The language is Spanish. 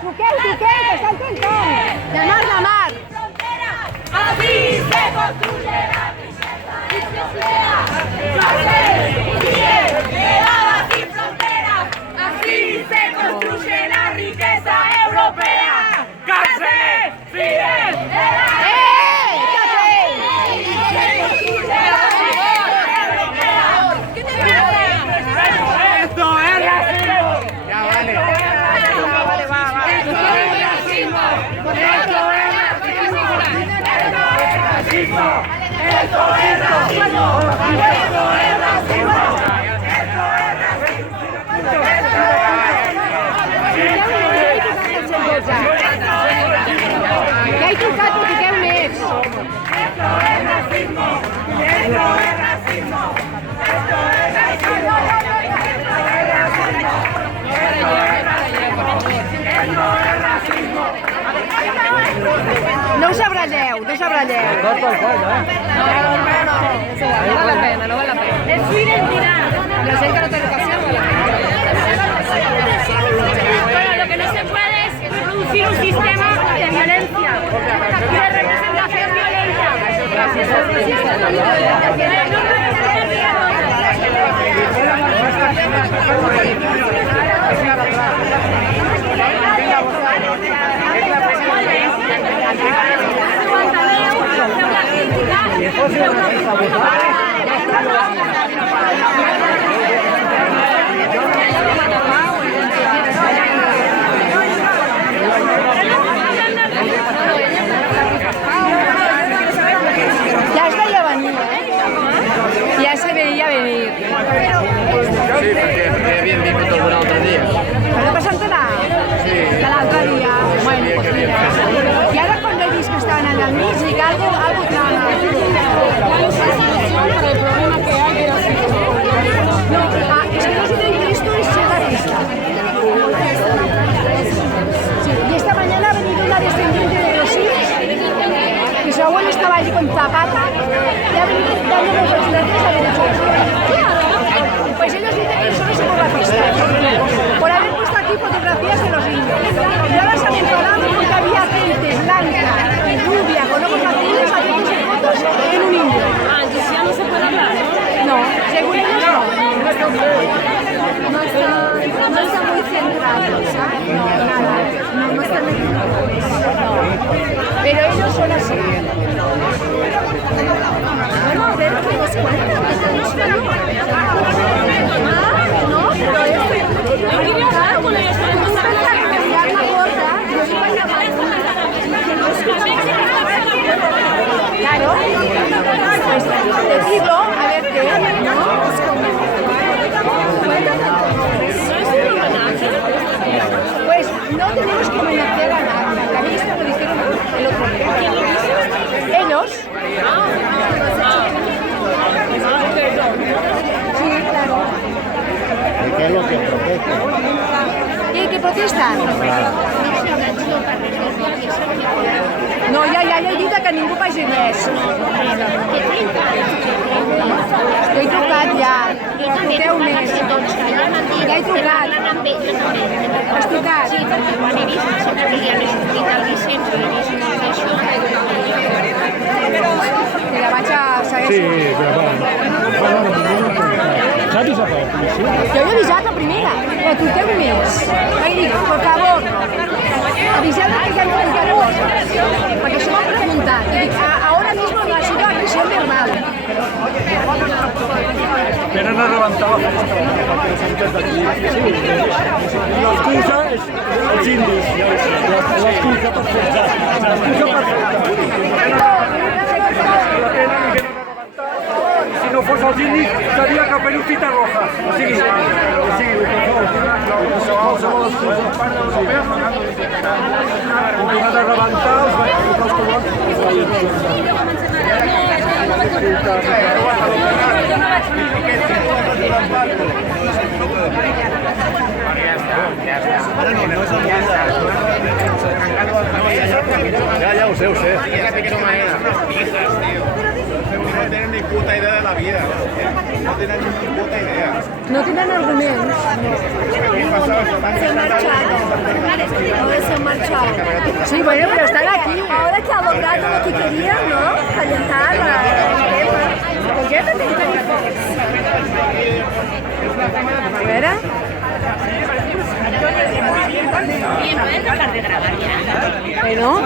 truqueu, que està intentant. De mar. Así se construye la riqueza europea. Clases bien sin fronteras. Así se construye la riqueza europea. Clases bien ¡Esto es racismo! Ya vale. ¡Esto es racismo! Ja he trucat, però truqueu més. ¡Esto es racismo! ¡Esto es racismo! ¡Esto es racismo! No us abralleu, no us abralleu. No vale la pena, no vale la pena. Es su identidad. La gent que no té educació no vale la pena. Bueno, lo que no se puede es reproducir un sistema de violencia, de representación Ja es veia venir, ja se veia venir. Sí, perquè havien vingut algun altre dia. Però no passant Sí. de l'altre dia. Bueno, pues mira. I ara quan he vist que estaven allà al mig, dic, algo trama. No, es que no se te esto es ser racista. Sí, y esta mañana ha venido una descendiente de los hijos, que su abuelo estaba allí con Zapata, y ha venido dándonos los gracias a derechos. Pues ellos dicen que nosotros somos racistas, por haber puesto aquí fotografías de los indios. Y ahora se han enfadado porque había gente blanca y rubia con ojos azules haciéndose fotos en un indio. Ah, entonces ya no se puede hablar, ¿no? No, según ellos no. No está muy centrado, ¿sabes? No, nada. No está metiendo por eso. Pero ellos son así. Bueno, a ver qué nos cuentan. No, pero claro, pues decirlo, a ver qué, pues no tenemos que homenajear a nadie, la lista lo dijeron el otro día. ¿Ellos? Sí, claro. ¿Y qué es lo que protesta? ¿Qué protestan? No, ja he dit que ningú faci res. Jo he trucat ja, però truqueu més. Ja he trucat. Has trucat? Sí, perquè quan he vist que havien sortit el Vicenç i he vist això... Mira, vaig a seguir. Sí, però bueno. S'ha avisat a la policia? Jo he avisat a primera, però truqueu més. Vaig dir, por favor, aviseu que ja no hi ha coses, perquè això m'ha preguntat. I dic, ahora mismo no ha sido agresión verbal. Venen a rebentar la festa perquè els indis d'aquí. I l'excusa és els indis. L'excusa per forçar. L'excusa per forçar. Si no fos els indis, seria Caperucita Roja. O sigui, qualsevol excusa. Continuat a rebentar els colons. Ja ho sé, ho sé. No tenen ni puta idea de la vida. No tenen ni puta idea. No tenen arguments. ¿Qué pasaba? Se ha marchado. marchado. Sí, bueno, pero están aquí. Ahora que ha logrado lo que quería, ¿no? Calentar el tema. ¿Por qué no te ¿Vera? Bien, ¿puedes dejar de grabar ya? Bueno,